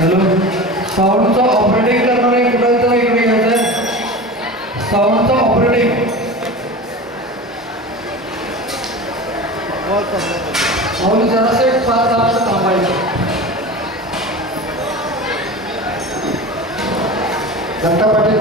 Hello साऊंडचं operating करणारे कुठं इकडे घ्यायचं साऊंडचं ऑपरेटिंग साऊंड जरासं एक 5-10 मिनिटं थांबायचं दत्ता पाटील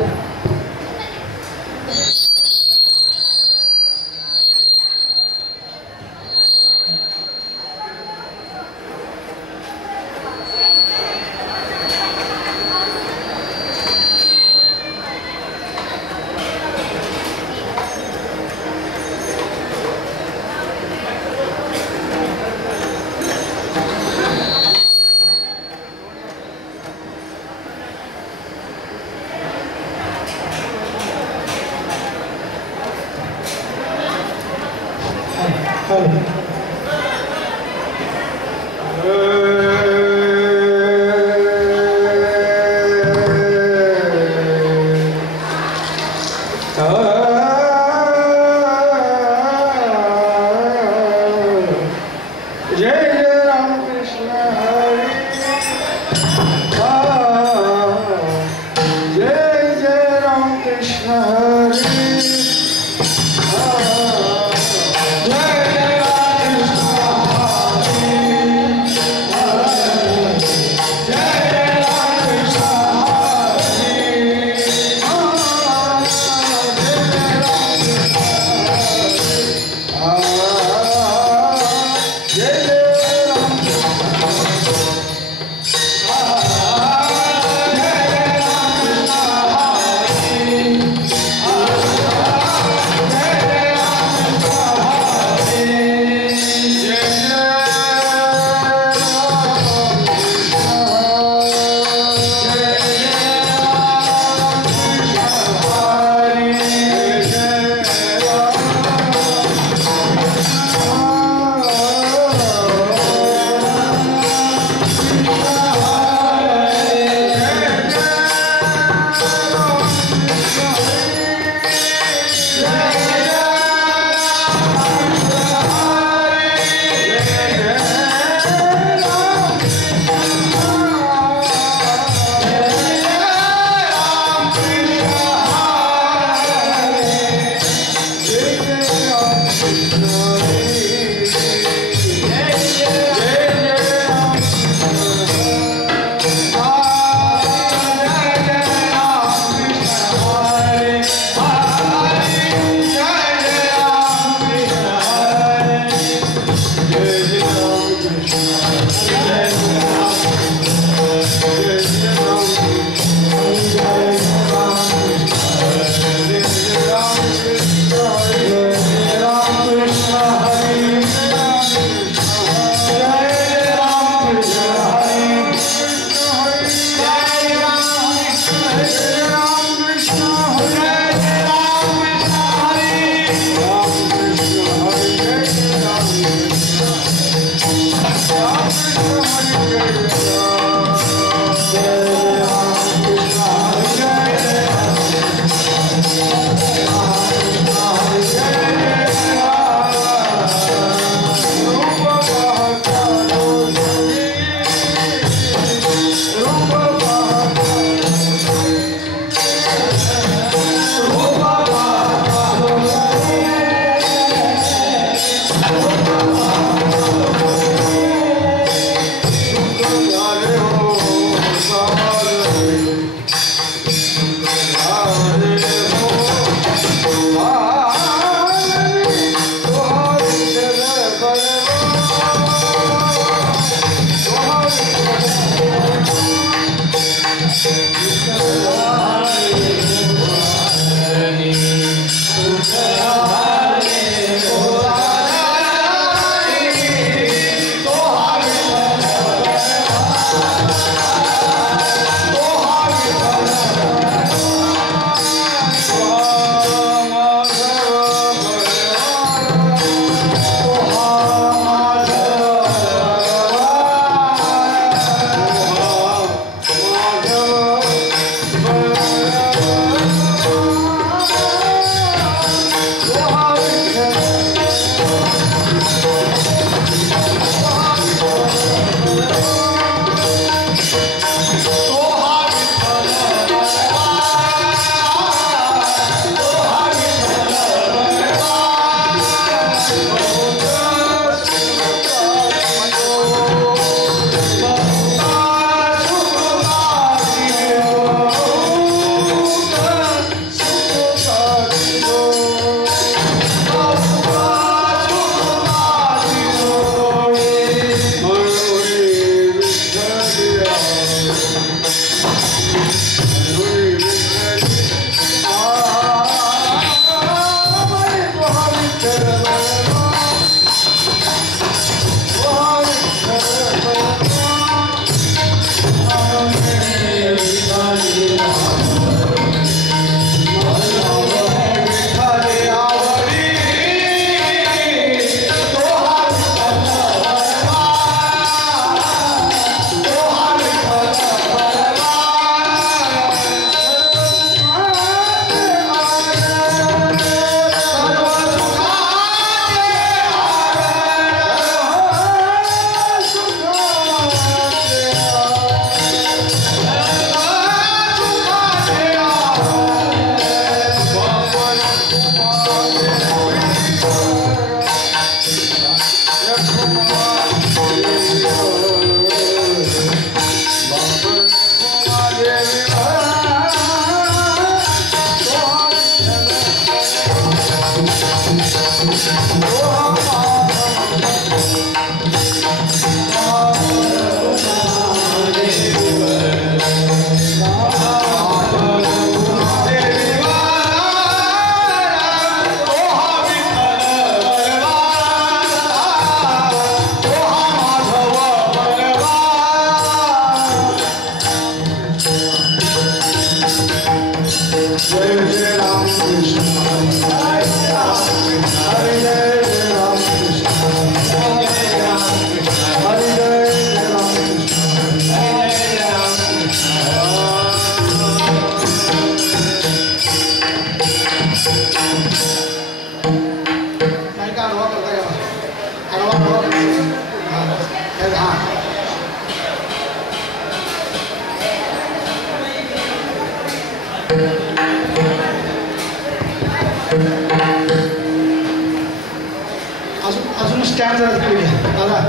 अजून स्टँड जरा तिकडे घ्या दादा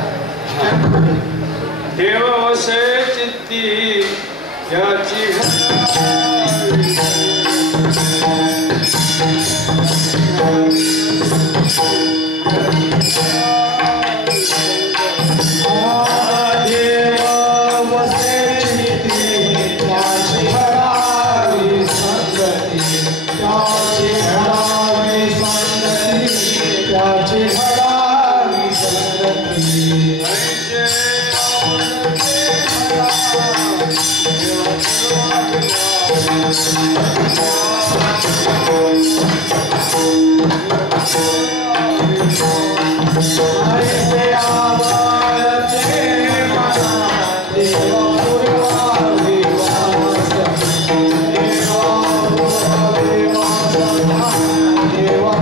स्टँड देव वसे चित्ती याची देवा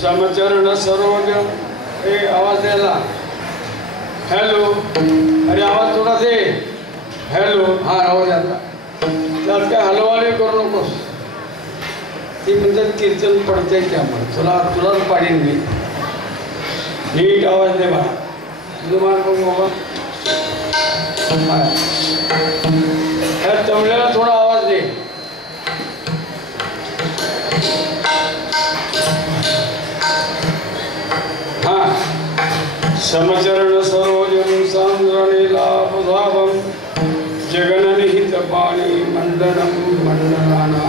समचरण सरोज हे आवाज द्यायला हॅलो अरे आवाज थोडा दे हॅलो हा आवाज आता त्यात काय हलवाले करू नकोस ती म्हणतात कीर्तन पडते त्यामुळे तुलाच पाडीन मी नीट आवाज दे मला तुझं मान बघ बाबा त्या तबल्याला थोडा आवाज दे समचरण सरोजं सांद्रणीलापधावं जगननिहित पाणी मंडनं मंडनाना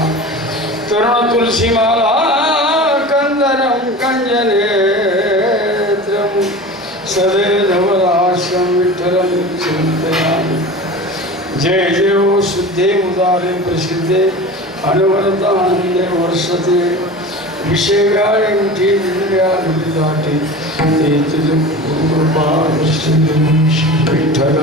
तरुण तुलसीमाला कंदनं कंजनेत्रं सदैधवराश्रम विठ्ठलं चिन्तयामि जय जय शुद्धे उदारे प्रसिद्धे अनवरत आनंदे वर्षते विषयाळे उठी इंद्रिया दुर्दाटे ते तुझ गुरुकृपा विठ्ठल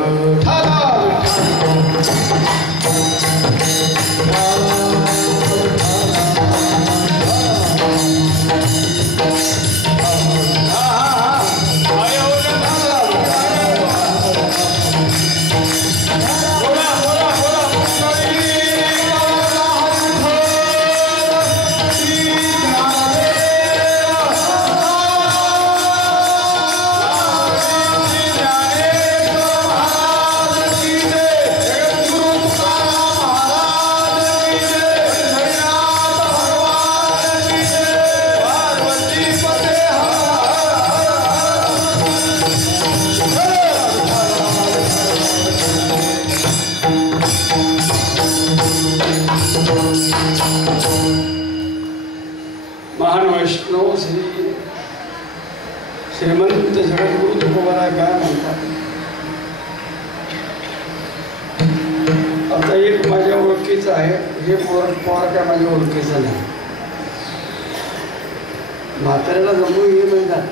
महान वैष्णव श्रीमंत जगद्गुरु तुकोबाराय काय म्हणतात आता एक माझ्या ओळखीचं आहे हे पोर काय माझ्या ओळखीचं नाही म्हाताऱ्याला जमून हे म्हणतात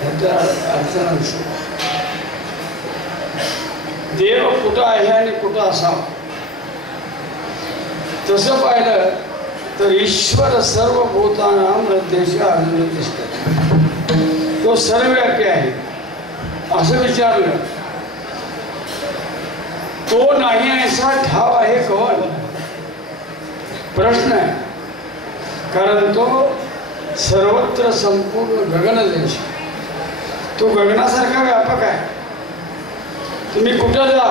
ह्याच्या अडचण असते देव कुठं आहे आणि कुठं असावं तसं पाहिलं तर ईश्वर सर्व भूतानां हृदयेषु अर्जुन तिष्ठति तो सर्वव्यापी आहे असं विचारलं तो नाही असा ठाव आहे कोण प्रश्न आहे कारण तो सर्वत्र संपूर्ण गगनदेश तो गगनासारखा व्यापक आहे तुम्ही कुठं जा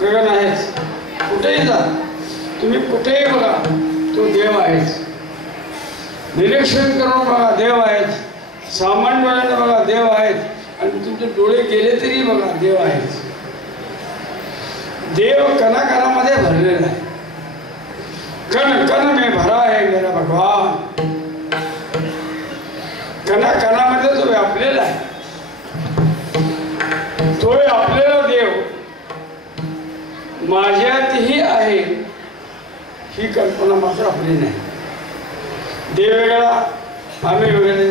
गगन आहेच कुठेही जा तुम्ही कुठेही बघा तो देव आहेच निरीक्षण करून बघा देव आहेच सामान्य बघा देव आहेत आणि तुमचे डोळे गेले तरी बघा देव आहेच देव कणाकणामध्ये भरलेला आहे कण कण में भरा है मेरा भगवान कणाकणामध्ये जो व्यापलेला आहे तो आपलेला देव माझ्यातही आहे ही कल्पना मात्र आपली नाही देव वेगळा आम्ही वेगळे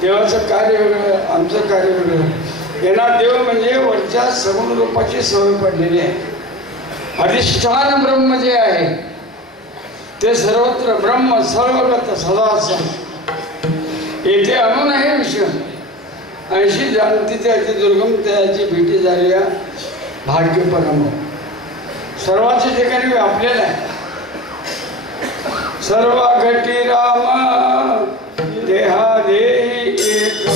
देवाचं कार्य वेगळं आमचं कार्य वेगळं यांना देव म्हणजे वरच्या सगुण रूपाची सवय पडलेली आहे अधिष्ठान ब्रह्म जे आहे ते सर्वत्र ब्रह्म सर्वगत सदा येथे अणून आहे विषय ऐशी जाणती त्याची दुर्गम त्याची भेटी झाली भाग्य परम सर्वांच्या ठिकाणी व्यापलेलं आहे सर्व घटी राम देहा देही एक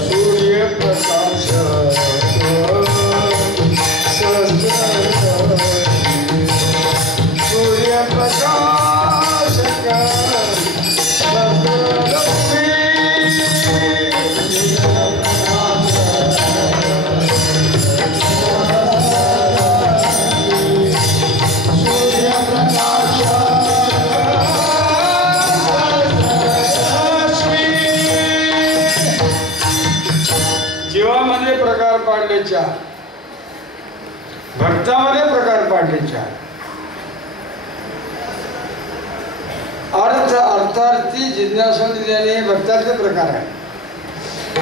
सूर्य प्रकाश पाडले चार, भक्तामध्ये प्रकार पाडले चार. अर्थार्थी जिज्ञासून देणे भक्तातले प्रकार आहे.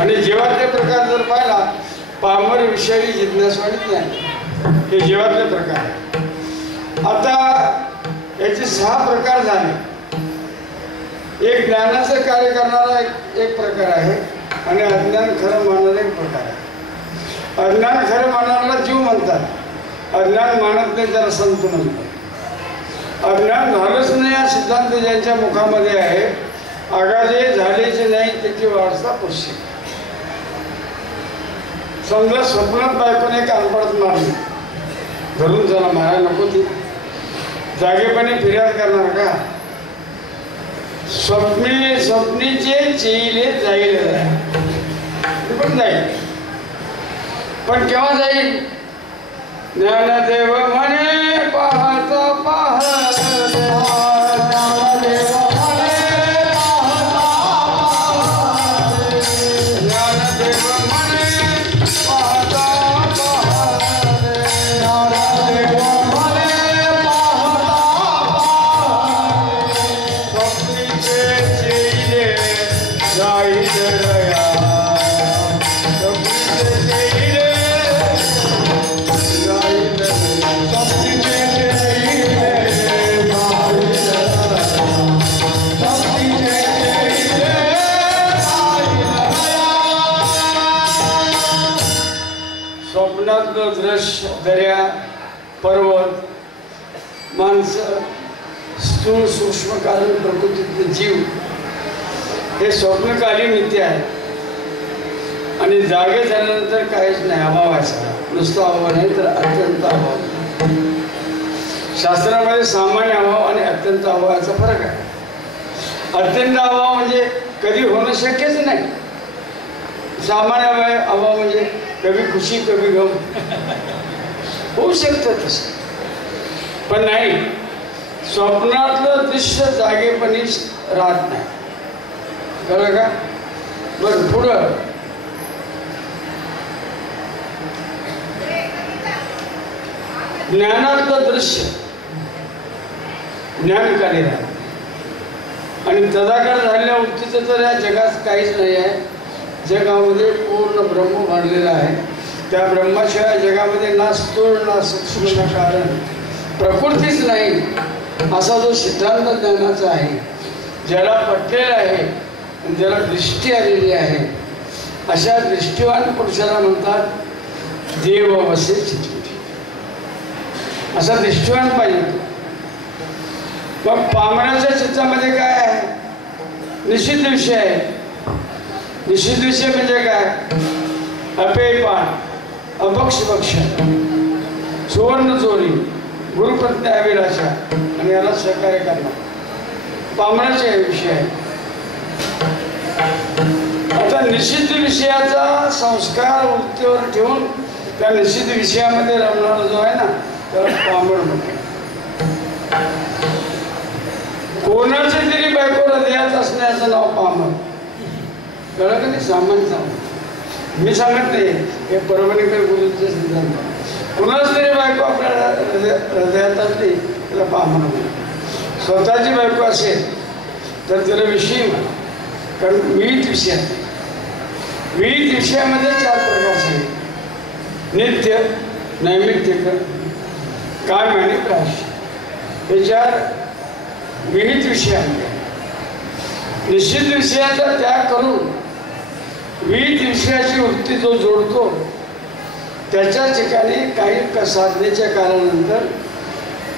आणि जीवातले प्रकार जर पाहिला, पामर विषयी जिज्ञासवाणीच नाही, हे जीवातले प्रकार आहे. आता याचे 6 प्रकार झाले. एक ज्ञानाचं कार्य करणारा एक प्रकार आहे आणि अज्ञान खरं मानणारा एक प्रकार आहे. अज्ञान खरं मानणारा जीव म्हणतात, अज्ञान मानत नाही त्याला संत म्हणतात. अज्ञान झालंच नाही हा सिद्धांत ज्यांच्या मुखामध्ये आहे, आगाजे झालेचे नाही त्याची वारसा पुष्य. समजा स्वप्नात बायकोने कानपडत मारली, धरून चला मारायला नको, ती जागेपणे फिर्याद करणार का? स्वप्नीचे चेईले जाईल, पण जाईल. पण केव्हा जाईल? ज्ञानदेव म्हणे पाहता पाहता, ज्ञानदेव म्हणे ज्ञानदेव म्हणे पाहता पाहता, ज्ञानदेव म्हणे पाहता, स्वप्नीचे चेईले जाईल रया, स्वप्नातलं दृश्य, दर्या, पर्वत, माणसं, स्थूल सूक्ष्म कारण प्रकृतीतले जीव, हे स्वप्नकाली मिथ्य आहे. आणि जागे झाल्यानंतर काहीच नाही, अभाव आहे सगळा. नुसता अभाव नाही तर अत्यंत अभाव. शास्त्रामध्ये सामान्य अभाव आणि अत्यंत अभावाचा फरक आहे. अत्यंत अभाव म्हणजे कधी होणं शक्यच नाही. सामान्य अभाव म्हणजे कभी खुशी कभी गम, होऊ शकतं तसं. पण नाही, स्वप्नातलं दृश्य जागेपणी राहत नाही. कळलं का? बरं, पुढं ज्ञानातलं दृश्य ज्ञानकाली राहत. आणि तदाकार झालेल्या वृत्तीचं तर या जगात काहीच नाही आहे. जगामध्ये पूर्ण ब्रह्म भरलेला आहे. त्या ब्रह्माशिवाय जगामध्ये ना स्थूल ना सूक्ष्म ना कारण प्रकृतीच नाही, असा जो सिद्धांत ज्ञानाचा आहे, ज्याला पटलेला आहे आणि ज्याला दृष्टी आलेली आहे, अशा दृष्टीवान पुरुषाला म्हणतात देव वसे चित्ती. असा दृष्टीवान पाहिजे. मग पामराच्या चित्तामध्ये काय आहे? निषिद्ध विषय आहे. निषिद्ध विषय म्हणजे काय? अपेयपान, अपक्षभक्षण, सुवर्ण चोरी, गुरुप्रज्ञा अभिलाषा आणि याला सहकार्य करणं, पामराचे विषय आहे. आता निषिद्ध विषयाचा संस्कार वृत्तीवर ठेवून त्या निषिद्ध विषयामध्ये रमणारा जो आहे ना, त्याला पामर म्हणतात. कोणाचे तरी बायको हृदयात असण्याचं नाव पामर. कळलं का? नाही सामान्य मी सांगत नाही, हे परभणीकर गुरुचे सिद्धांत. कुणाच तरी बायको आपल्या हृदयात असली त्याला पामर म्हणतात. स्वतःची बायको असेल तर त्याला विषयी म्हणा. कारण विविध विषय आहेत. विविध विषयामध्ये 4 प्रकार आहेत: नित्य, नैमित्तिक, काम्य आणि प्राश्य. हे 4 विविध विषय आहेत. निश्चित विषयाचा त्याग करून विविध विषयाची वृत्ती जो जोडतो, त्याच्या ठिकाणी काही साधनेच्या काळानंतर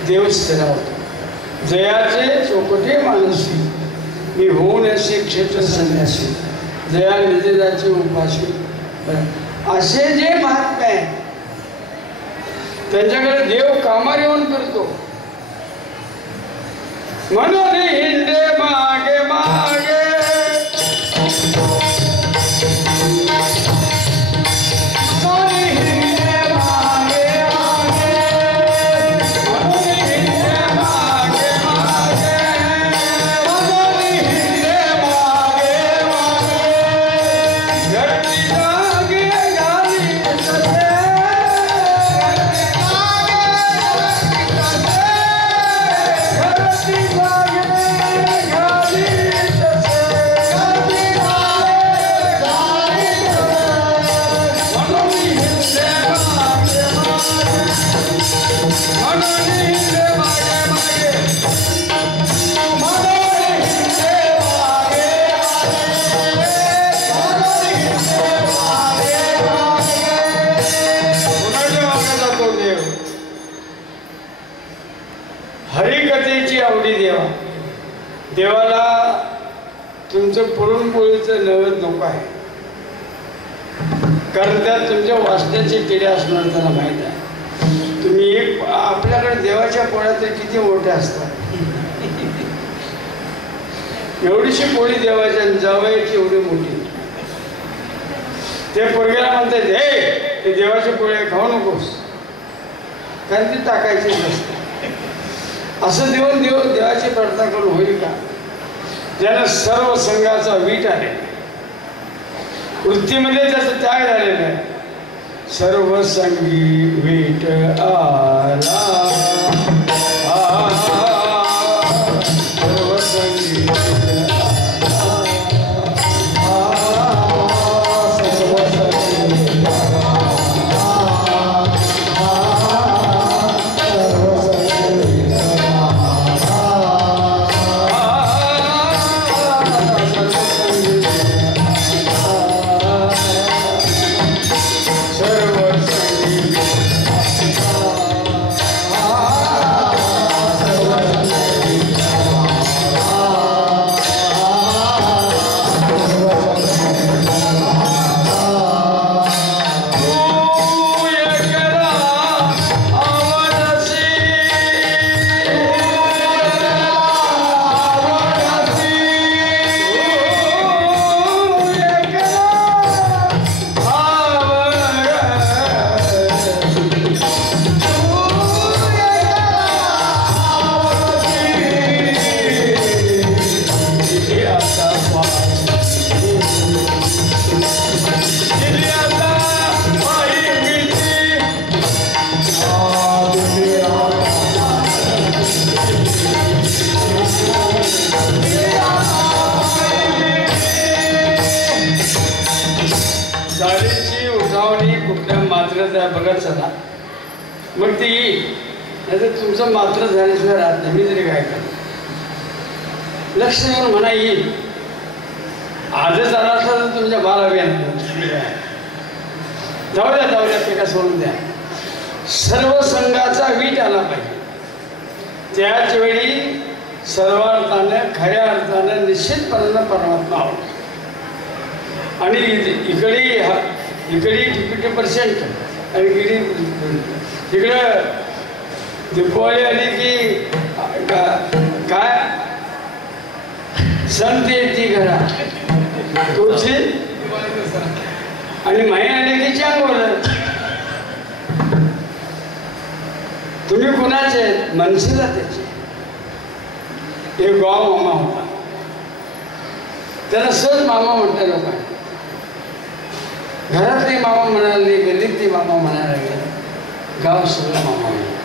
देव स्थिरावतो. जयाचे चोकटे मानसी, मी होऊन असे क्षेत्र संन्यासी, जया निजेदाची उपाशी. असे जे महात्मे आहेत त्यांच्याकडे देव कामार येऊन फिरतो. म्हणून हिंडे मागे मागे, तुमचं पुरणपोळीचं नवद नको आहे, कारण त्यात तुमच्या वासनेचे किडे असणार त्यांना माहीत आहे. तुम्ही एक आपल्याकडे देवाच्या पोळ्या तर किती मोठ्या असतात, एवढीशी पोळी देवाच्या जावयाची एवढी मोठी. ते पोरग्याला म्हणतात हे ते देवाच्या पोळ्या खाऊ नकोस, कारण ती टाकायची नसते. असं देऊन देवाची प्रार्थना करून होईल का? ज्यानं सर्व संघाचा वीट आहे, वृत्तीमध्ये त्याचा त्याग झालेला आहे. सर्व संगी वीट आला, सर्व संगी बघत चला, मग ती येईल. नाही तर तुमचं मात्र झाल्याशिवाय राहत नाही. मी तरी काय करतो, लक्ष देऊन म्हणा येईल. आजच आला असला तर तुमच्या बाला जाऊ द्या ते का सोडून द्या. सर्व संघाचा वीट आला पाहिजे. त्याच वेळी सर्वार्थानं खऱ्या अर्थानं निश्चितपणानं परमात्मा आवडतो. आणि इकडे 50% आणि इकडं दीपावली आली की काय संत येते घरा तुळशी, आणि माही आले की चांगलं. तुम्ही कुणाचे मनसेला त्याचे. एक गाव मामा होता, त्याला सहज मामा म्हणतात लोकांना. घरातले मामा म्हणाले, गल्लीतले मामा म्हणायला लागले, गाव सगळं मामा म्हणा.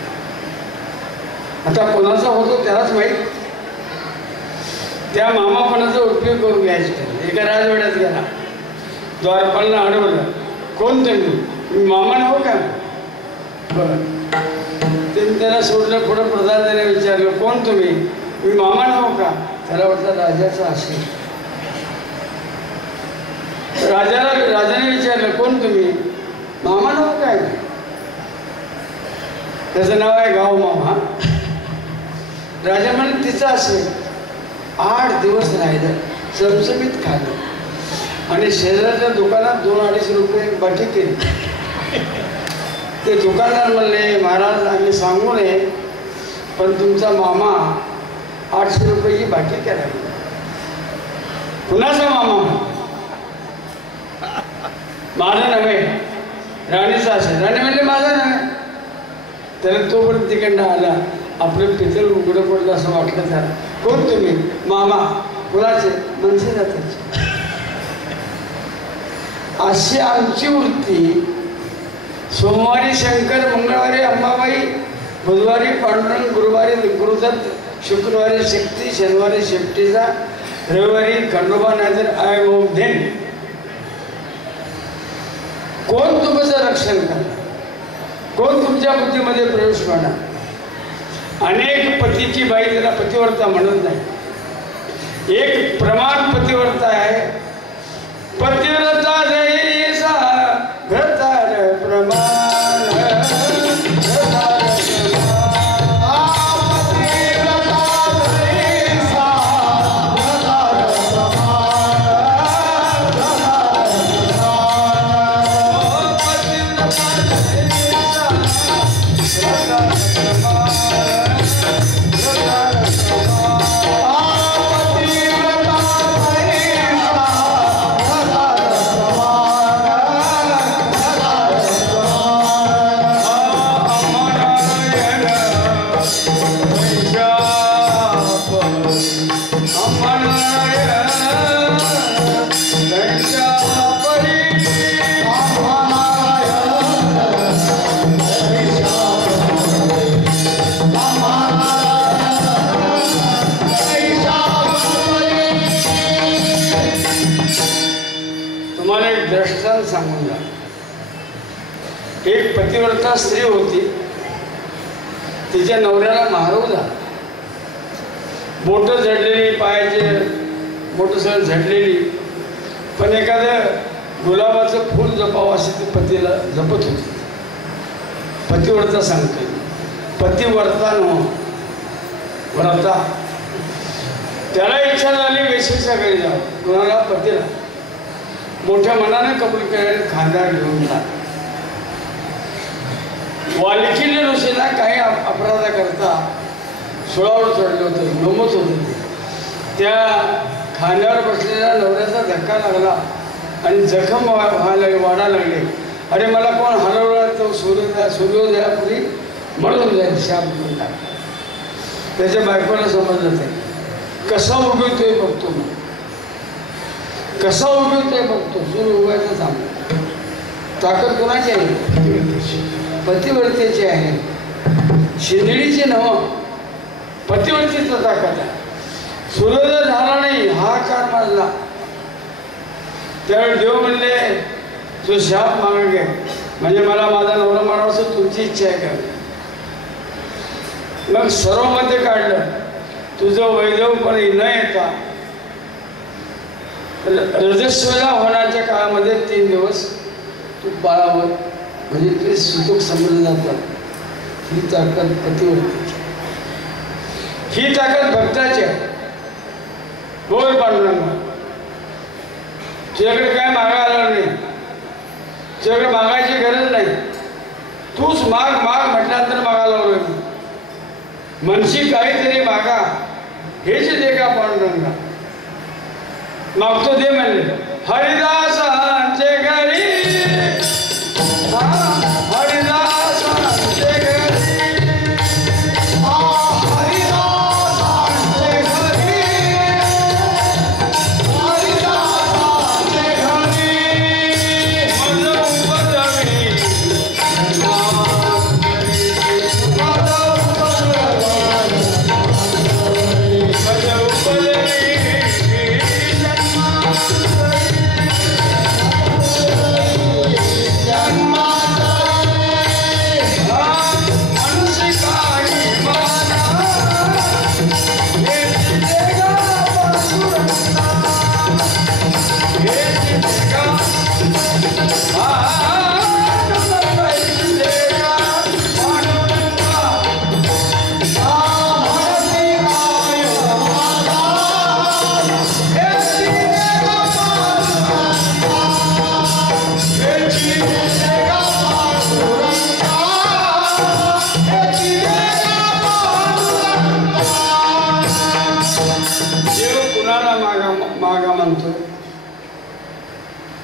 आता कोणाचा होतो त्यालाच माहीत. त्या मामापणाचा उपयोग करून घ्यायचा. एका राजवाड्यात गेला, द्वारपालनं अडवलं, कोण तुम्ही? मामा हो का? बरं. त्यांनी त्याला सोडलं. पुढं प्रधानाने विचारलं, कोण तुम्ही? मी मामा हो का? त्याला वाटलं राजाचा असेल. राजाने विचारलं, कोण तुम्ही? मामा नाव काय? त्याचं नाव आहे गाव मामा. राजा म्हणे तिचं असेल. 8 दिवस राहिलं, चमचमीत खाल्लं आणि शेजारच्या दुकानात 2-2.5 रुपये बाकी केली. ते दुकानदार म्हणले, महाराज आम्ही सांगू नये, पण तुमचा मामा 800 रुपयाची बाकी केला. कुणाचा मामा? माझा नव्हे, राणीचा असेल. राणी म्हणले माझा नव्हे. त्याला तो पण तिकडनं आला. आपलं पितळ उघडं पडलं असं वाटलं त्याला. कोण तुम्ही? मामा. कुणाचे? मनसे जाताचे. अशी आमची वृत्ती. सोमवारी शंकर, मंगळवारी अंबाबाई, बुधवारी पांडुरंग, गुरुवारी गुरुदत्त, शुक्रवारी शक्ती, शनिवारी शेपटीचा, रविवारी खंडोबा, नाहीतर आय ओम धेन. कोण तुमचं रक्षण करणार? कोण तुमच्या बुद्धीमध्ये प्रवेश करणार? अनेक पतीची बाई त्याला पतिव्रता म्हणत नाही. एक प्रमाण पतिव्रता आहे. पतिव्रता जैसा घरदार प्रमाण. तुम्हाला एक दृष्टांत सांगून जा. एक पतिव्रता स्त्री होती, तिच्या नवऱ्याला महारोग झाला. बोटं झडलेली, पायाचे बोटं सगळं झडलेली, पण एखादं गुलाबाचं फूल जपावं असे ती पतीला जपत होती. पतिव्रता सांगते, पतिव्रता न व्रता. त्याला इच्छा झाली वेशीच्या घरी जावं. कुणाला? पतीला. मोठ्या मनाने कबूल केल्याने खांद्यावर घेऊन जा. वाल्किनी ऋषीला काही अपराधाकरता सुळावर चढलं होतं, गमत होतं. त्या खांद्यावर बसलेल्या नवऱ्याचा धक्का लागला आणि जखम वाढायला लागले. अरे मला कोण हरवला तो सूर्योदयापूर्वी मळून जाईल, शाप घेऊन टाक. त्याच्या बायकोला समजलं ते. कसा उगवतोय बघतो मग, कसा उगवतोय बघतो. सूर्य उगायचं थांबलं. ताकद कोणाची आहे? पतिव्रतेची आहे. शिंदळीची नव्ह, पतिव्रतेची ताकद आहे. सूर्योदय झाला नाही, हाहाकार माजला. त्यावेळी देव म्हणले तो शाप मागे घे, म्हणजे मला माझा नवरा मारावा असं तुमची इच्छा आहे का? मग सर्व मध्ये काढलं. तुझं वैधवपणे न येता रजस्वला होण्याच्या काळामध्ये 3 दिवस तू बाळावर, म्हणजे ते सुतूक समजलं जातं. ही ताकद पतिव्रतेची, ही ताकद भक्ताची आहे. बोल पांडुरंगा, तुझ्याकडे काय मागायला नाही, तुझ्याकडे मागायची गरज नाही. तूच माग माग म्हटल्यानंतर मागायला लागलोय मी. मनशी काहीतरी मागा, हेच दे का पांडुरंगा. मागतो दे म्हणले. हरिदासांचे घरी, हरिदासांचे घरी,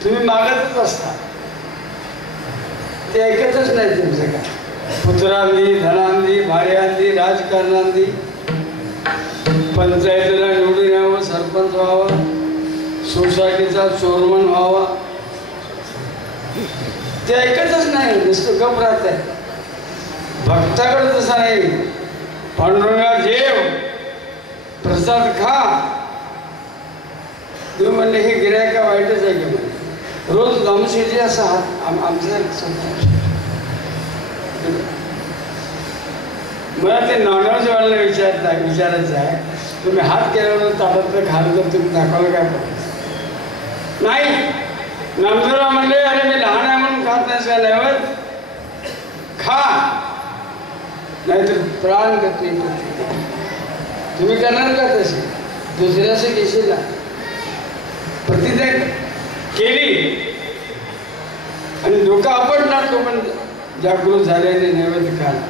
तुम्ही मागतच असता. ते ऐकतच नाही तुमचं काय. पुत्रांनी, धनांनी, भार्यांनी, राजकारणांनी, पंचायतीला निवडून यावं, सरपंच व्हावा, सोसायटीचा चोरमन व्हावा, ते ऐकतच नाही. नुसतं गप राहत आहे. भक्ताकडे तसा नाही. पांडुरंगा जेव, प्रसाद खा. तुम्ही म्हणले हे गिऱ्हाईक वाईटच आहे का? रोज गामशेजी असा हात आमच्या मला ते नॉनव्हेजवाल्याला विचारायचं आहे. तुम्ही हात केल्यावर ताटातलं खाणं जर तुम्ही दाखवलं काय पडत नाही. नामदेवराव म्हणले अरे मी लहान आहे म्हणून खात नाही का? नैवेद्य खा, नाहीतर प्राण देत नाही. तुम्ही करणार का तसे? दुसऱ्याचं घेशील ना. प्रतिज्ञा केली आणि डोकं आपडणार तो पण जागृत झाल्याने नैवेद्य खाला.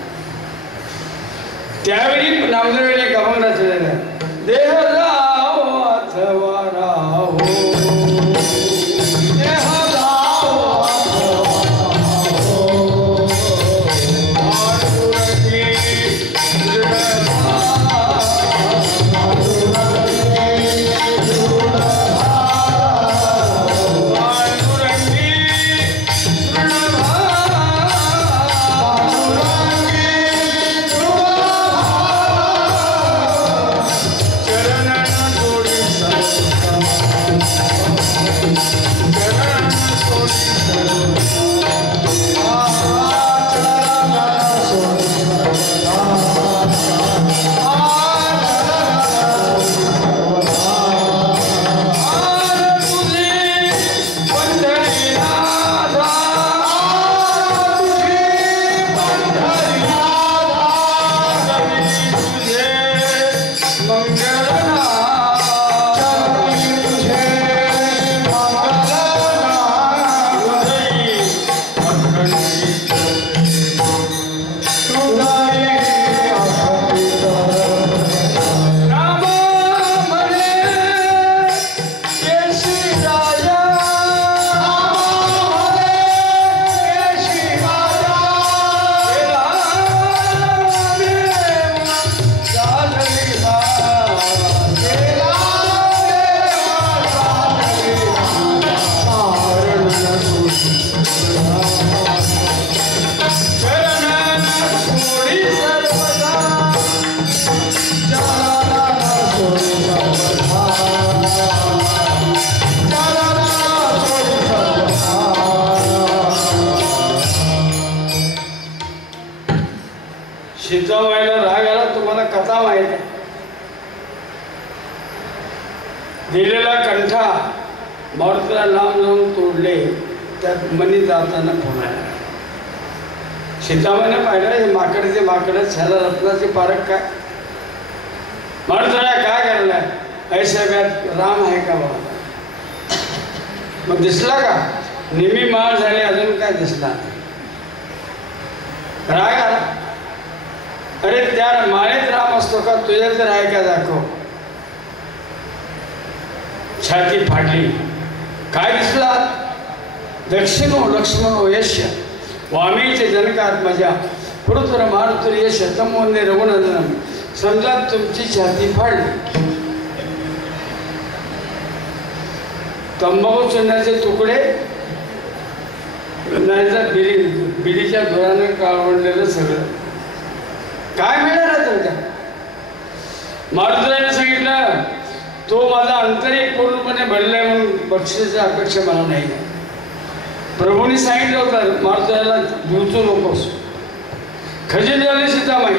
त्यावेळी नामदेवाने एक अभंग रचलेला आहे. देह जाओ अथवा राहो, देह जाओ चरण कथा माहित आहे. दिलेला कंठा मारुतीला लांब लावून तोडले, त्यात मनी जाताना फोडायला. सीतामाने पाहिलं हे माकडचे माकडच, ह्याला रत्नाचे पारख काय. मारुतीला काय करलाय, ऐशा राम आहे का बाबा. मग दिसला का, निमी माळ झाली अजून काय दिसला. राग आला, अरे त्या माळेत राम असतो का, तुझ्या तर आहे का दाखव. छाती फाडली, काय दिसला, दक्षिणो लक्ष्मणो यश वामीचे जनकात्मजा पुरुतर मारुतुर्य शतमोन्ने रघुनंदनम. समजा तुमची छाती फाडली. तंबाखू चुन्याचे तुकडे, नाहीतर बिडीच्या धुराने काळवडलेलं सगळं काय मिळालं तुमच्या. मारुतीने सांगितलं, तो माझा अंतरिक पूर्णपणे भरलाय म्हणून बक्षिसाची अपेक्षा मला नाही. प्रभूंनी सांगितलं होतं मारुतीला दिवचू नकोस. खजिन झाली सीतामाई,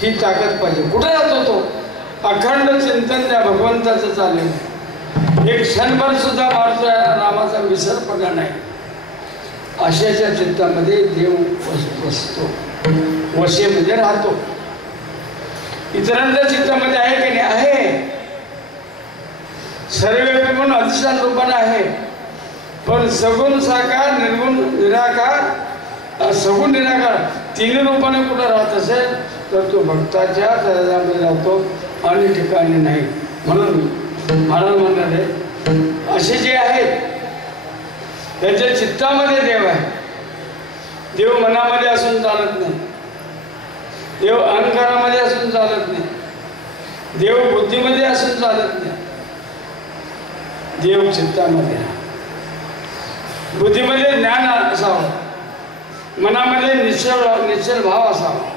ही ताकद पाहिजे. कुठे जातो तो, अखंड चिंतन त्या भगवंताचं चालेल. एक क्षणभर सुद्धा मारुतीला रामाचा विसर पडला नाही. अशाच्या चित्तामध्ये देव बसतो, वशे म्हणजे राहतो. इतरांच्या चित्तामध्ये आहे की नाही, आहे. सर्वव्यापी म्हणून अधिष्ठान रूपाने आहे. पण सगुण साकार, निर्गुण निराकार, सगुण निराकार तिन्ही रूपाने कुठं राहत असेल तर तो भक्ताच्या शरीरामध्ये राहतो आणि ठिकाणी नाही. म्हणून महाराज म्हणाले, असे जे आहेत त्यांच्या चित्तामध्ये देव आहे. देव मनामध्ये असून चालत नाही, देव अहंकारामध्ये असून चालत नाही, देव बुद्धीमध्ये असून चालत नाही. देव चित्तामध्ये, बुद्धीमध्ये ज्ञान असावं, मनामध्ये निश्चल भाव असावा,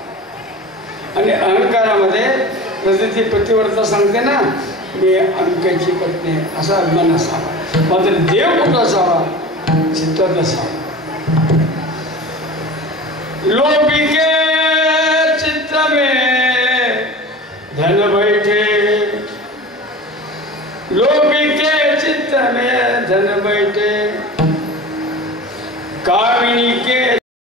आणि अहंकारामध्ये प्रसिद्धी प्रतिवर्ता सांगते ना, मी अंकाची पत्नी असा अभिमान असावा. मात्र देव कुठं असावा, चित्तात असावा. लोभी के चित्त में धन बैठे, लोभी के चित्त में धन बैठे, कामिनी के